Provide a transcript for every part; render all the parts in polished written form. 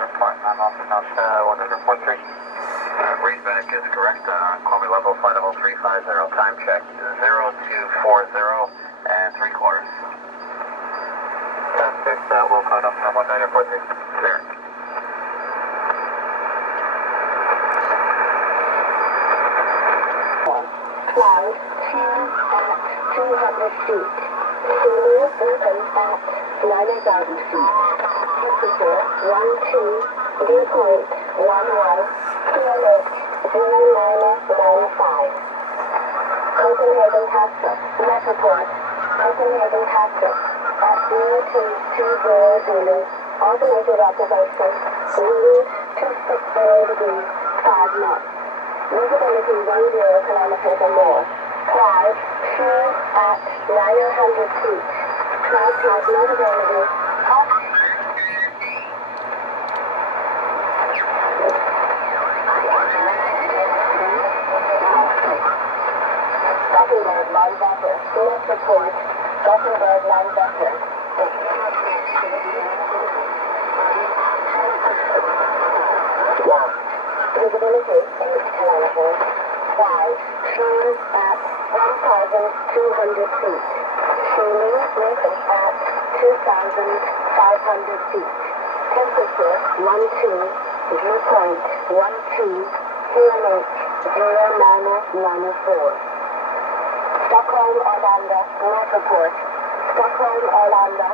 report. I'm also not 143. Readback is correct. Call me level flight level 350, time check 0240 and 3/4. That's it, we'll code up 1943. Clear. Cloud 2 at 200 feet. Ceiling open at 9,000 feet. Temperature 12, dew point 11, QNH 095. Copenhagen Tasker, Metroport. Copenhagen Tasker at 0220 Zulu. Automated observation. Wind 260 degrees, 5 knots. Visibility 10 kilometers or more. Cloud 2 at 900 feet. Cloud type not available. Gothenburg, Linebacker. Next report. Gothenburg, Linebacker. Visibility 8 kilometers. Cloud 2 at 1,200 feet. Ceiling open at 2,500 feet. Temperature 12, dew point 12, QNH 094. Stockholm, Arlanda, Metroport. Stockholm, Arlanda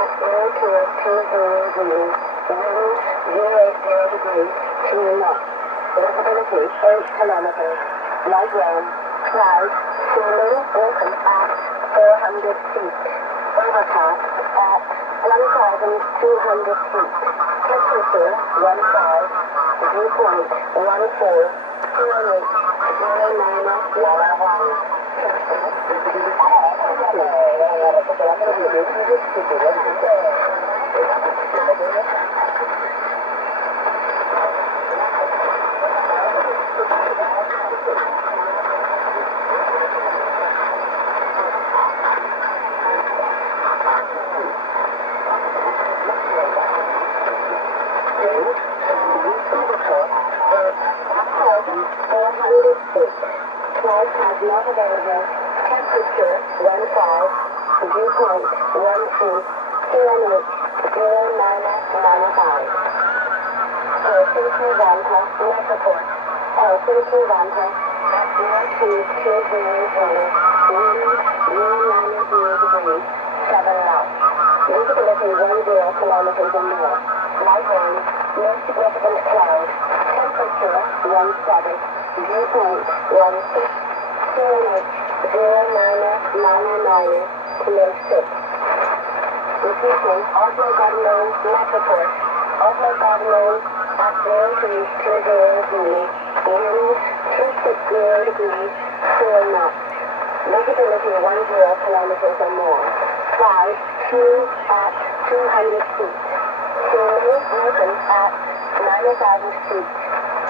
at 0220 Zulu. Wind 080 degrees, 2 knots. Visibility 8 kilometers. Light rain. Cloud. Ceiling open at 400 feet. Overcast at 1,200 feet. Temperature 15. Dew point 14. QNH 091. Cloud has not available. Temperature 15. Dew point 12. QNH 095. Helsinki Vantaa, Metroport. Helsinki Vantaa at 0220 Zulu. Wind 090 degrees, 7 knots. Visibility 10 kilometers or more. Light rain. No significant cloud. Temperature 17. Dew point 16. QNH 0999 6. Repeating, Oslo Garden, Metroport. Oslo Garden at 0320 Zulu. Wind 260 degrees, 4 knots. Visibility 10 kilometers or more. Cloud 2 at 200 feet. Ceiling open at 9,000 feet.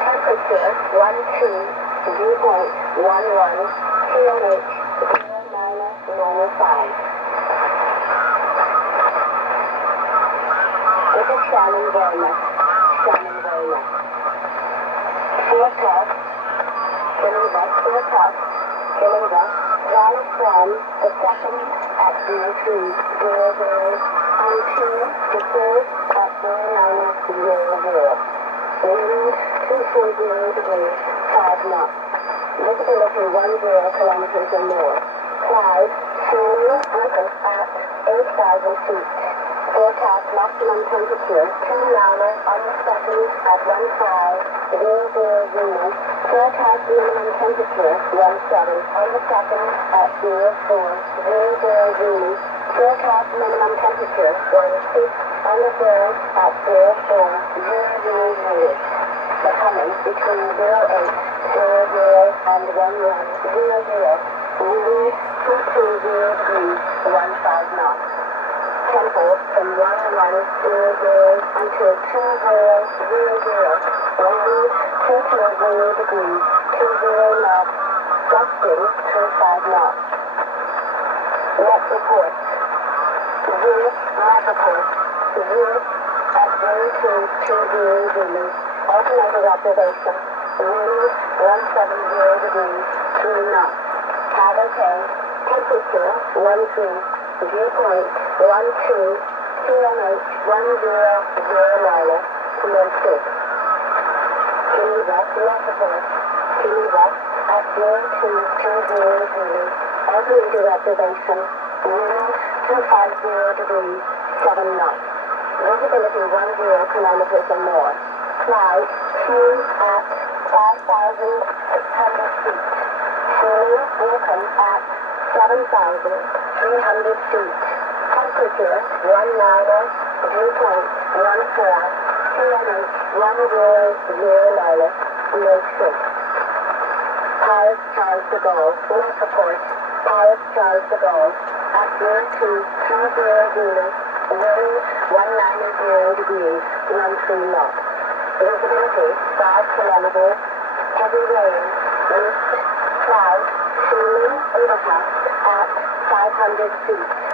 Temperature 12, dew point 11, QNH 095. This is Shannon Weymouth. Shannon Weymouth. Forecast. Geneva, forecast. Geneva. Fly from the 2nd at 0300 until the 3rd at 0900. Wind 240 degrees, 5 knots. Visibility 10 kilometers or more. Cloud, ceiling open at 8,000 feet. Forecast maximum temperature 2 hour on the 2nd at 1500. Forecast minimum temperature 17 on the 2nd at 0400. Forecast minimum temperature 16 on the 3rd at 0400. Becoming between 0800 and 1100. Wind 220 degrees, 15 knots. Tempo from 1100 until 2000. Wind 220 degrees, 20 knots. Gusting 25 knots. Next report. 0 report. Wind at 0220 Zulu. Alternating observation. Wind 170 degrees, 3 knots. Have okay. Temperature 13. Viewpoint 12. QNH 100 Command 6. Geneva, report. Geneva at 0220 Zulu. Alternating observation. Wind 250 degrees, 7 knots. Visibility 10 kilometers or more. Cloud 2 at 5,600 feet. Ceiling open at 7,300 feet. Temperature 19. Viewpoint 14. QNH 100 Command 6. Paris Charles de Gaulle. Report. Paris Charles de Gaulle at 0220 Zulu. Wind 190 degrees, 13 knots. Visibility 5 kilometers. Heavy rain. Mist. Cloud. Ceiling overcast at 500 feet.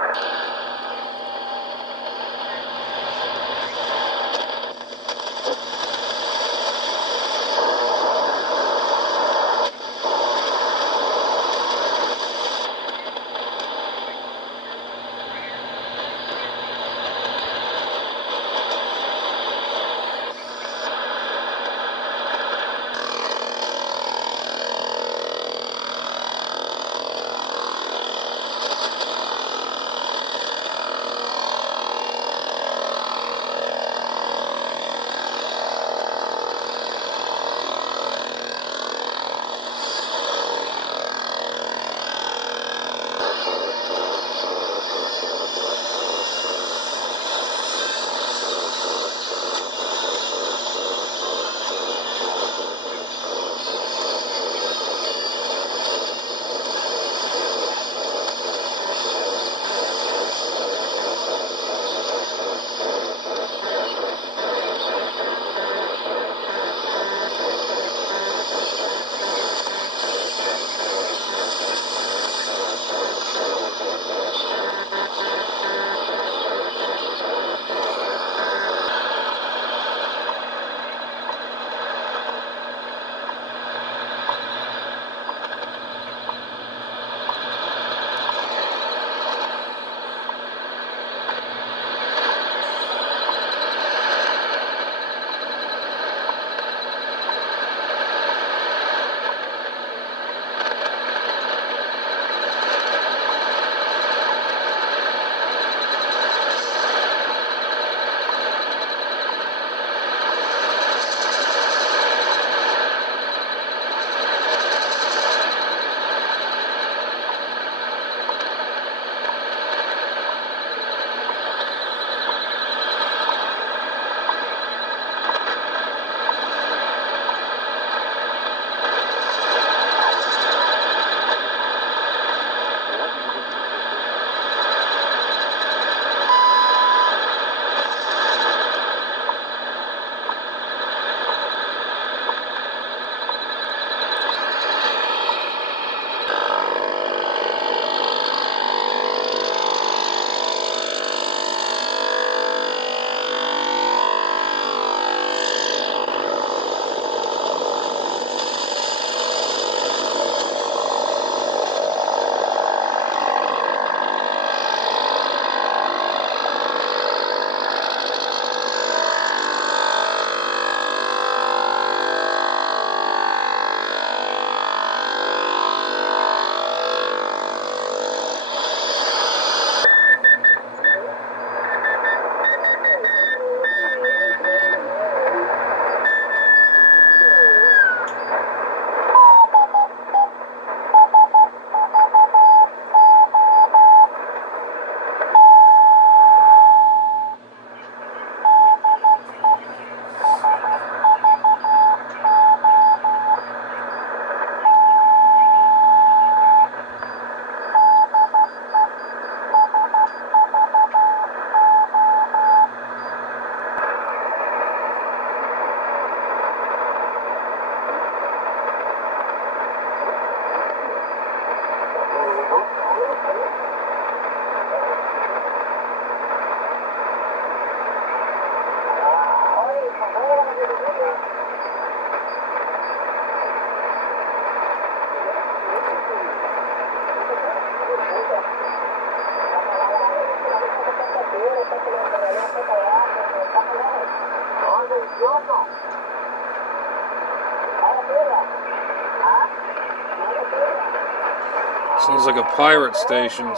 Sounds like a pirate station.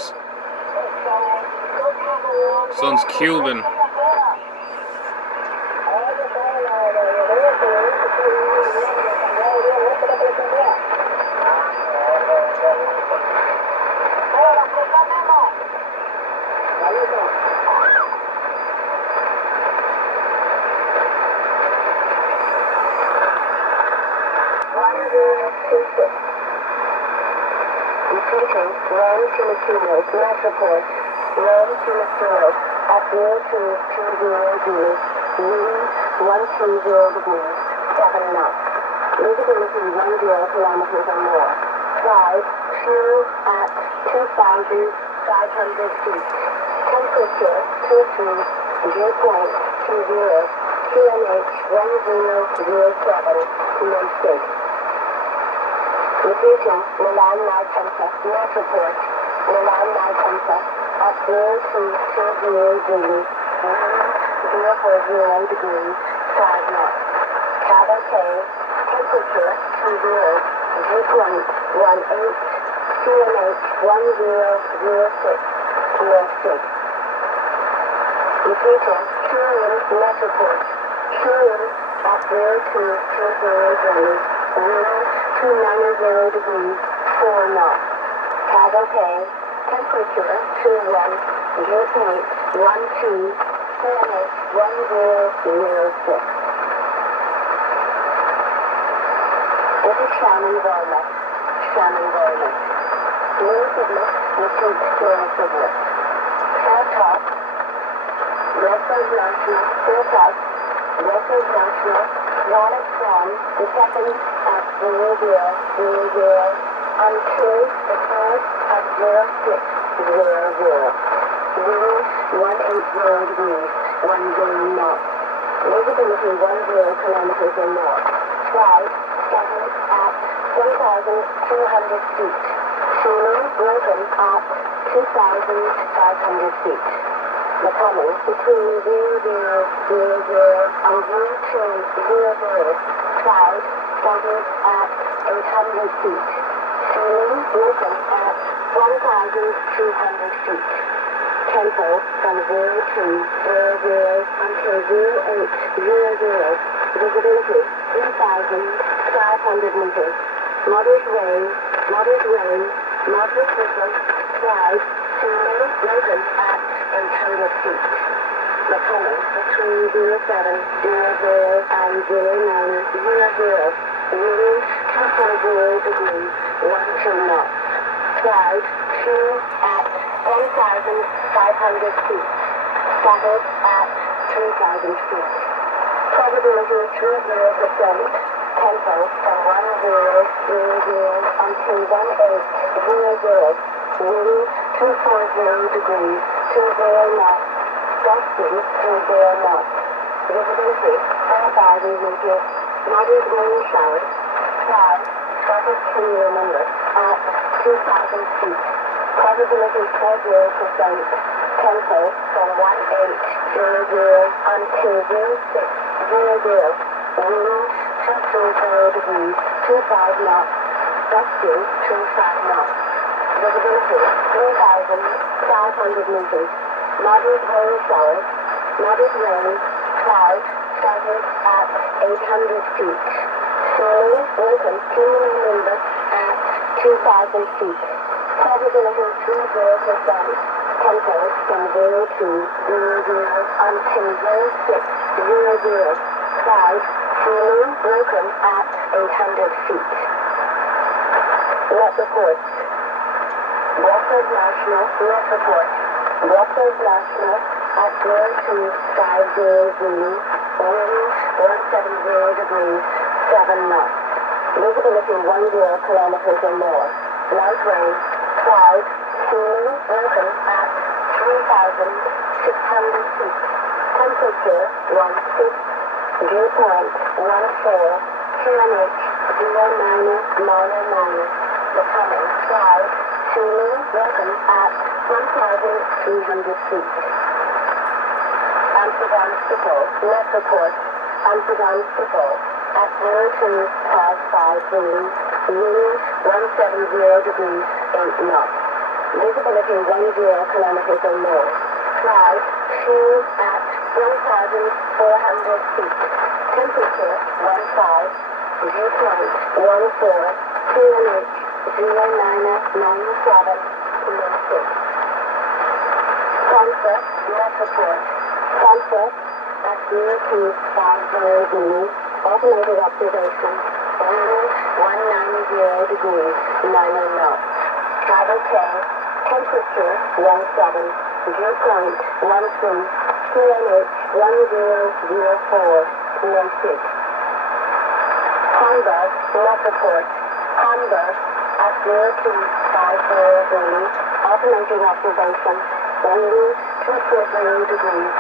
Sounds Cuban. Repeating, Rome to Messina, net report. Rome to Messina, at 0220, wind 120 degrees, 7 knots. Visibility 10 kilometers or more. Tide, fuel at 2,500 feet. Temperature, 22, dew point, 20, QNH 1007, no state. Repeating, Milan Martenta, net report. Milan Martenta, at 0220, 040 degrees, 5 knots. Cabin K, temperature, 20, dew point, 18, QNH 1006, no state. Repeating, Turin, net report. Turin, at 0220, wind 290 degrees, 4 knots. Cargo K, temperature 21, dew point 12, QNH 1006. This is Shannon Volmet. Shannon Volmet. New signal, repeat new signal. Air top. Record national, full top. Record national, Wallet from the second at 0000 until the first at 0600. Wind 180 degrees, 10 knots. Visibility 10 kilometers or more. Tide 7 at 10,200 feet. Ceiling broken at 2,500 feet. Becoming between 0000 and 0200. Tide started at 800 feet. Ceiling broken at 1,200 feet. Tempo from 0200 until 0800. Visibility 3,500 meters. Moderate rain, moderate rain, moderate drizzle. Tide, ceiling broken at 800 feet. Becoming between 0700 and 0900. Wind 240 degrees, 12 knots. Tide, fuel at 1,500 feet. Started at 3,000 feet. Probability 20%. Tempo from 1000 until 1800. Wind 240 degrees, 20 knots. Gusting 20 knots. Visibility 4,000 meters. Moderate rain showers. Tide started clear number at 2,000 feet. Probability 40%. Tempo from 1800 until 0600. Wind 240 degrees, 25 knots. Gusting 25 knots. Visibility 3,500 meters. Moderate rain showers. Moderate rain. Clouds started at 800 feet. Ceiling broken cumulative number at 2,000 feet. Probability 20%. Tempo from 0200 until 0600. Clouds ceiling broken at 800 feet. Net report. Watford National net report. Watford National at 0250. Wind 170 degrees, 7 knots. Visibility 10 kilometers or more. Light rain. Clouds. Ceiling broken at 3,600 feet. Temperature 16. Dew point 14. QNH 0 Becoming cloud. Ceiling broken at 1,300 feet. Amsterdam Schiphol net report. Amsterdam Schiphol at 0255 wind 170 degrees 8 knots. Visibility 10 kilometers or more. Flight 2 at 1,400 feet. Temperature 15. Dew point 14. QNH 0997 Comfort, Metroport. Comfort at 0250 degrees. Automated observation. Wind 190 degrees 90 knots. Travel change. Temperature 17. Dew point 13. QNH 1004 QN6. Hamburg, Metroport. Hamburg at 0250 degrees. Automated observation. Wind 240 degrees.